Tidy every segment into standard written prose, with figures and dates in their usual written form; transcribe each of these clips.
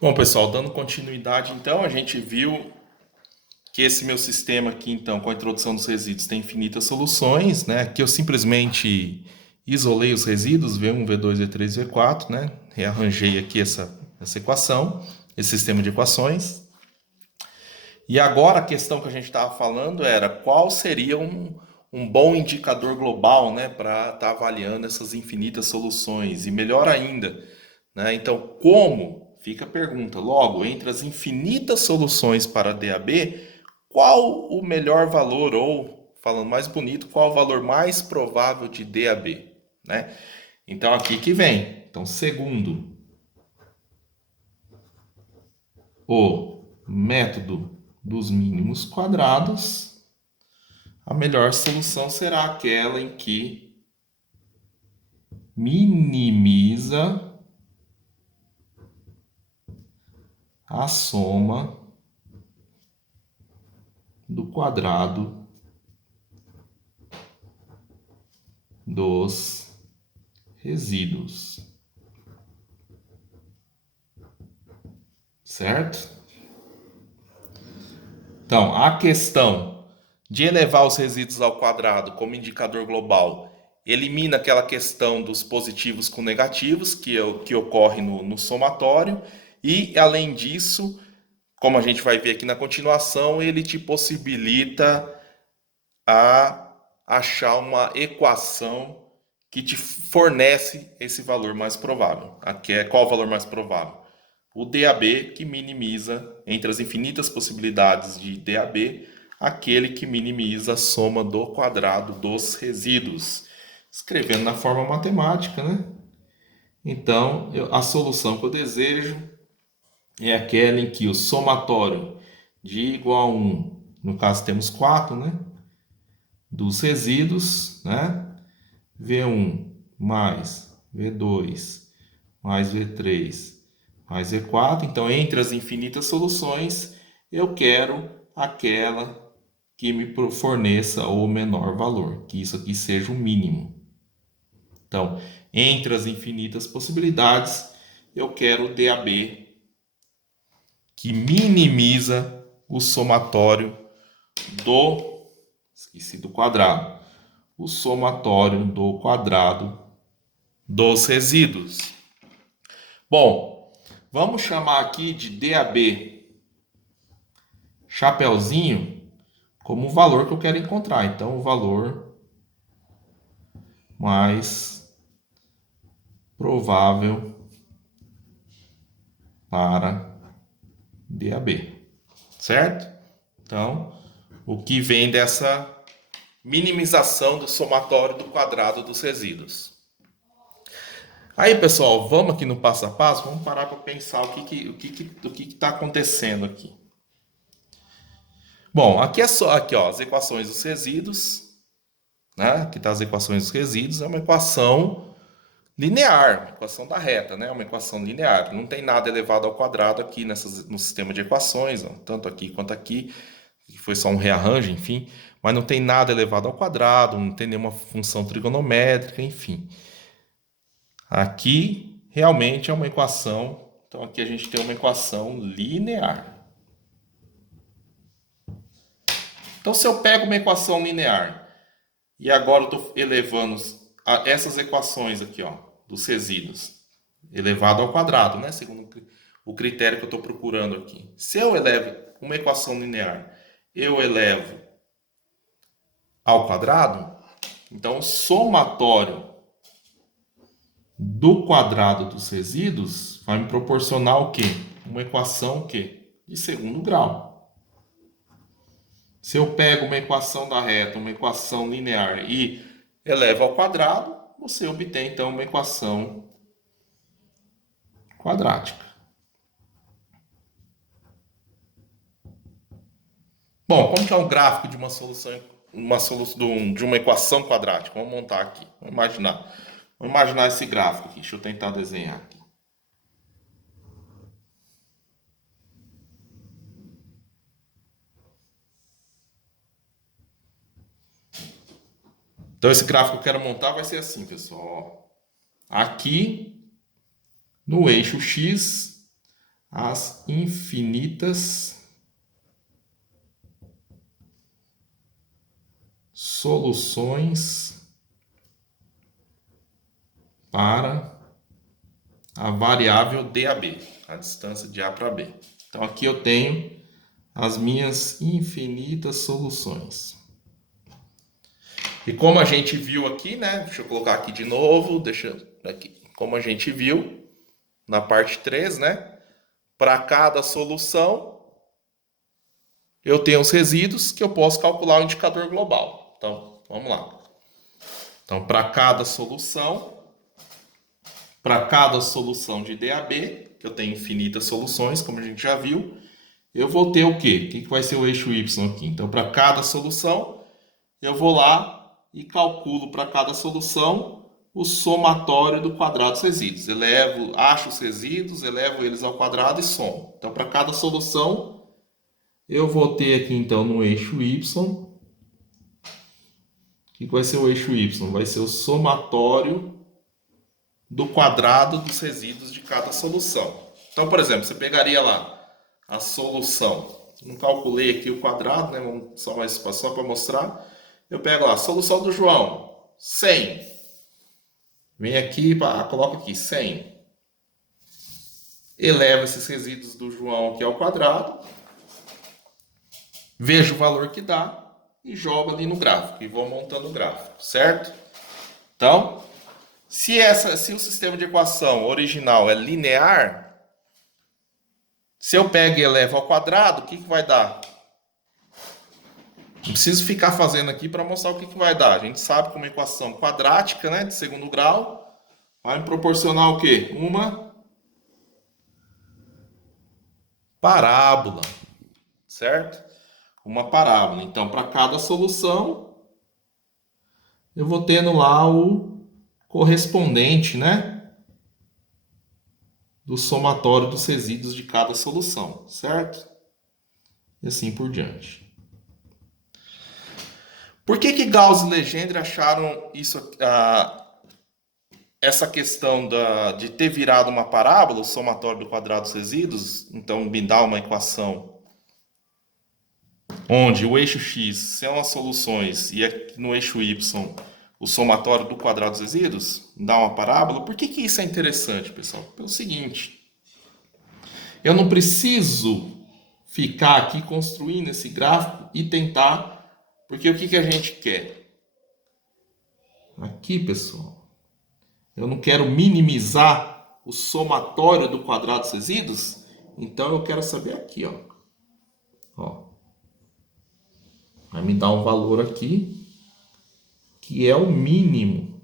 Bom, pessoal, dando continuidade, então, a gente viu que esse meu sistema aqui, então, com a introdução dos resíduos, tem infinitas soluções, né? Que eu simplesmente isolei os resíduos, V1, V2, V3, V4, né? Rearranjei aqui essa equação, esse sistema de equações. E agora a questão que a gente estava falando era qual seria um bom indicador global, né, para estar avaliando essas infinitas soluções. E melhor ainda, né? Então, como? Fica a pergunta. Logo, entre as infinitas soluções para DAB, qual o melhor valor, ou, falando mais bonito, qual o valor mais provável de DAB, né? Então, aqui que vem. Então, segundo o método dos mínimos quadrados, a melhor solução será aquela em que minimiza a soma do quadrado dos resíduos, certo? Então, a questão de elevar os resíduos ao quadrado como indicador global elimina aquela questão dos positivos com negativos que ocorre no somatório e, além disso, como a gente vai ver aqui na continuação, ele te possibilita a achar uma equação que te fornece esse valor mais provável. Aqui é qual o valor mais provável? O DAB, que minimiza, entre as infinitas possibilidades de DAB, aquele que minimiza a soma do quadrado dos resíduos. Escrevendo na forma matemática, né? Então, a solução que eu desejo é aquela em que o somatório de igual a 1, no caso temos 4, né? Dos resíduos, né? V1 mais V2 mais V3 mais V4. Então, entre as infinitas soluções, eu quero aquela que me forneça o menor valor, que isso aqui seja o mínimo. Então, entre as infinitas possibilidades, eu quero o DAB que minimiza o somatório do, esqueci do quadrado, o somatório do quadrado dos resíduos. Bom, vamos chamar aqui de DAB chapeuzinho como o valor que eu quero encontrar. Então, o valor mais provável para DAB, certo? Então, o que vem dessa minimização do somatório do quadrado dos resíduos. Aí, pessoal, vamos aqui no passo a passo, vamos parar para pensar o que está acontecendo aqui. Bom, aqui é só aqui, ó, as equações dos resíduos, né? Aqui tá as equações dos resíduos, é uma equação linear, uma equação da reta, né? Uma equação linear. Não tem nada elevado ao quadrado aqui no sistema de equações, ó, tanto aqui quanto aqui, que foi só um rearranjo, enfim, mas não tem nada elevado ao quadrado, não tem nenhuma função trigonométrica, enfim. Aqui realmente é uma equação, então aqui a gente tem uma equação linear. Então, se eu pego uma equação linear e agora eu estou elevando essas equações aqui, ó, dos resíduos, elevado ao quadrado, né? Segundo o critério que eu estou procurando aqui. Se eu elevo uma equação linear, eu elevo ao quadrado, então o somatório do quadrado dos resíduos vai me proporcionar o quê? Uma equação o quê? De segundo grau. Se eu pego uma equação da reta, uma equação linear e elevo ao quadrado, você obtém então uma equação quadrática. Bom, como que é um gráfico de de uma equação quadrática? Vamos montar aqui. Vamos imaginar esse gráfico aqui. Deixa eu tentar desenhar aqui. Então esse gráfico que eu quero montar vai ser assim, pessoal. Aqui no eixo X, as infinitas soluções para a variável DAB, a distância de A para B. Então aqui eu tenho as minhas infinitas soluções. E como a gente viu aqui, né? Deixa eu colocar aqui de novo, deixa aqui. Como a gente viu na parte 3, né? Para cada solução, eu tenho os resíduos que eu posso calcular o indicador global. Então, vamos lá. Então, para cada solução de DAB, que eu tenho infinitas soluções, como a gente já viu, eu vou ter o quê? O que vai ser o eixo Y aqui? Então, para cada solução, eu vou lá e calculo para cada solução o somatório do quadrado dos resíduos. Acho os resíduos, elevo eles ao quadrado e somo. Então, para cada solução, eu vou ter aqui, então, no eixo Y, o que vai ser o eixo Y? Vai ser o somatório do quadrado dos resíduos de cada solução. Então, por exemplo, você pegaria lá a solução. Não calculei aqui o quadrado, né? Só para mostrar. Eu pego lá, a solução do João, 100. Vem aqui, coloca aqui, 100. Elevo esses resíduos do João aqui ao quadrado. Vejo o valor que dá e jogo ali no gráfico. E vou montando o gráfico, certo? Então, se o sistema de equação original é linear, se eu pego e elevo ao quadrado, o que vai dar? Não preciso ficar fazendo aqui para mostrar o que vai dar. A gente sabe que uma equação quadrática, né, de segundo grau, vai me proporcionar o quê? Uma parábola, certo? Uma parábola. Então, para cada solução, eu vou tendo lá o correspondente, né, do somatório dos resíduos de cada solução, certo? E assim por diante. Por que Gauss e Legendre acharam isso, essa questão de ter virado uma parábola, o somatório do quadrado dos resíduos? Então, me dá uma equação onde o eixo x são as soluções e no eixo y o somatório do quadrado dos resíduos, dá uma parábola. Por que isso é interessante, pessoal? Pelo seguinte, eu não preciso ficar aqui construindo esse gráfico e tentar. Porque o que a gente quer? Aqui, pessoal, eu não quero minimizar o somatório do quadrado dos resíduos, então eu quero saber aqui, ó. Vai me dar um valor aqui, que é o mínimo.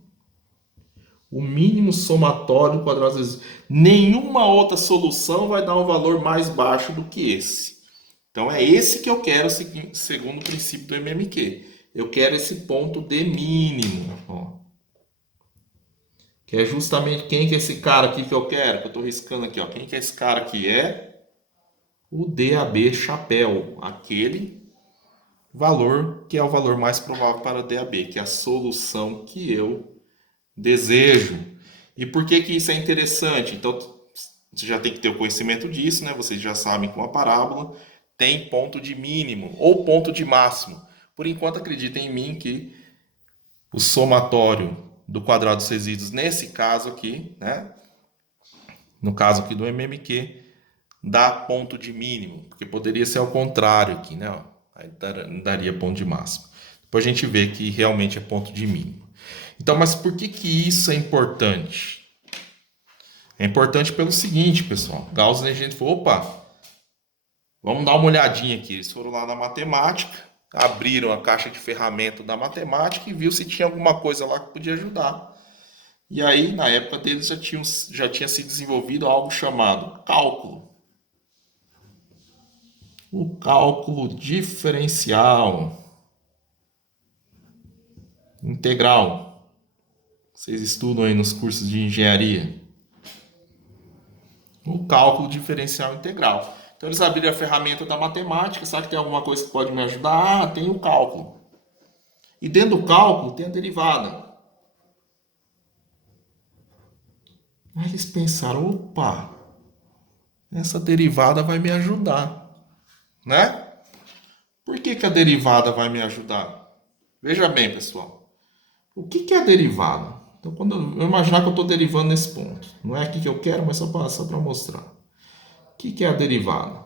O mínimo somatório do quadrado dos resíduos. Nenhuma outra solução vai dar um valor mais baixo do que esse. Então é esse que eu quero segundo o princípio do MMQ. Eu quero esse ponto de mínimo. Ó. Que é justamente quem que é esse cara aqui que eu quero? Que eu estou riscando aqui. Ó. Quem que é esse cara aqui? É o DAB chapéu. Aquele valor que é o valor mais provável para DAB. Que é a solução que eu desejo. E por que isso é interessante? Então, você já tem que ter o conhecimento disso, né? Vocês já sabem que uma parábola tem ponto de mínimo ou ponto de máximo. Por enquanto, acreditem em mim que o somatório do quadrado dos resíduos, nesse caso aqui, né? No caso aqui do MMQ, dá ponto de mínimo, porque poderia ser ao contrário aqui, né? Aí daria ponto de máximo. Depois a gente vê que realmente é ponto de mínimo. Então, mas por que isso é importante? É importante pelo seguinte, pessoal. Gauss e Legendre falou, opa, vamos dar uma olhadinha aqui. Eles foram lá na matemática, abriram a caixa de ferramenta da matemática e viu se tinha alguma coisa lá que podia ajudar. E aí, na época deles, já tinha se desenvolvido algo chamado cálculo. O cálculo diferencial integral. Vocês estudam aí nos cursos de engenharia. O cálculo diferencial integral. Então eles abriram a ferramenta da matemática, sabe que tem alguma coisa que pode me ajudar? Ah, tem o cálculo. E dentro do cálculo tem a derivada. Aí eles pensaram, opa, essa derivada vai me ajudar, né? Por que que a derivada vai me ajudar? Veja bem, pessoal. O que que é a derivada? Então, quando eu imaginar que eu estou derivando nesse ponto, não é aqui que eu quero, mas só para mostrar. O que que é a derivada?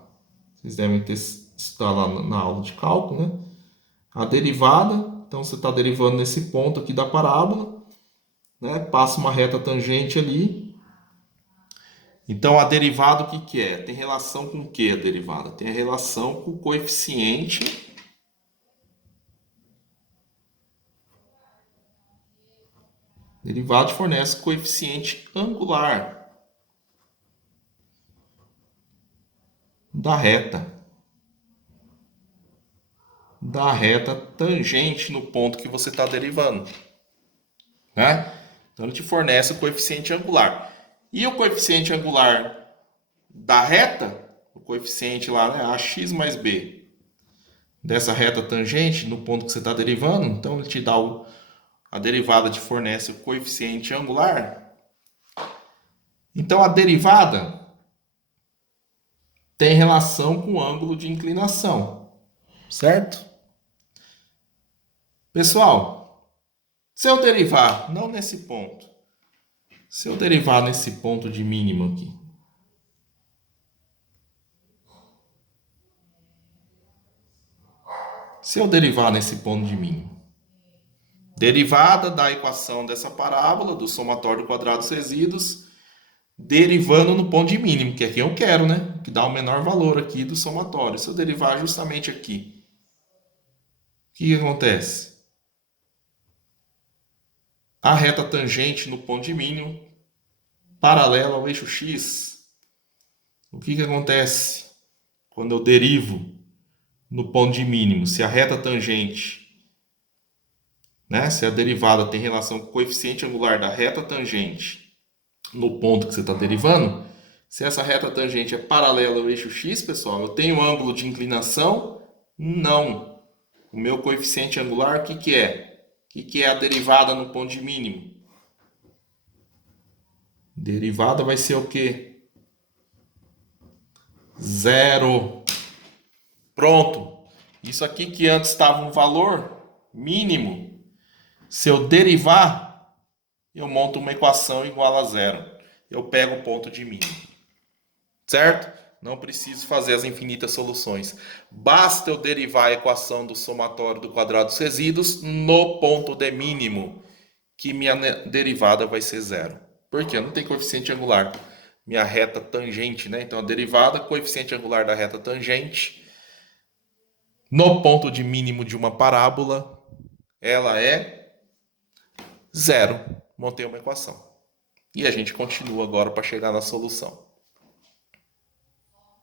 Vocês devem ter estudado lá na aula de cálculo, né? A derivada, então você está derivando nesse ponto aqui da parábola, né? Passa uma reta tangente ali. Então a derivada o que que é? Tem relação com o que a derivada? Tem a relação com o coeficiente. Derivada fornece coeficiente angular da reta tangente no ponto que você está derivando, né? Então ele te fornece o coeficiente angular. E o coeficiente angular da reta, o coeficiente lá, né, ax mais b, dessa reta tangente no ponto que você está derivando, então ele te dá a derivada te fornece o coeficiente angular. Então a derivada tem relação com o ângulo de inclinação, certo? Pessoal, se eu derivar, não nesse ponto, se eu derivar nesse ponto de mínimo aqui, se eu derivar nesse ponto de mínimo, derivada da equação dessa parábola, do somatório do quadrado dos resíduos, derivando no ponto de mínimo, que é quem eu quero, né? Que dá o menor valor aqui do somatório. Se eu derivar justamente aqui, o que acontece? A reta tangente no ponto de mínimo, paralela ao eixo x, o que acontece quando eu derivo no ponto de mínimo? Se a reta tangente, né? Se a derivada tem relação com o coeficiente angular da reta tangente no ponto que você está derivando, se essa reta tangente é paralela ao eixo x, pessoal, eu tenho ângulo de inclinação? Não. O meu coeficiente angular, o que que é? O que que é a derivada no ponto de mínimo? Derivada vai ser o quê? Zero. Pronto. Isso aqui que antes estava um valor mínimo, se eu derivar, eu monto uma equação igual a zero. Eu pego o ponto de mínimo. Certo? Não preciso fazer as infinitas soluções. Basta eu derivar a equação do somatório do quadrado dos resíduos no ponto de mínimo, que minha derivada vai ser zero. Por quê? Eu não tenho coeficiente angular. Minha reta tangente, né? Então a derivada, coeficiente angular da reta tangente, no ponto de mínimo de uma parábola, ela é zero. Montei uma equação. E a gente continua agora para chegar na solução.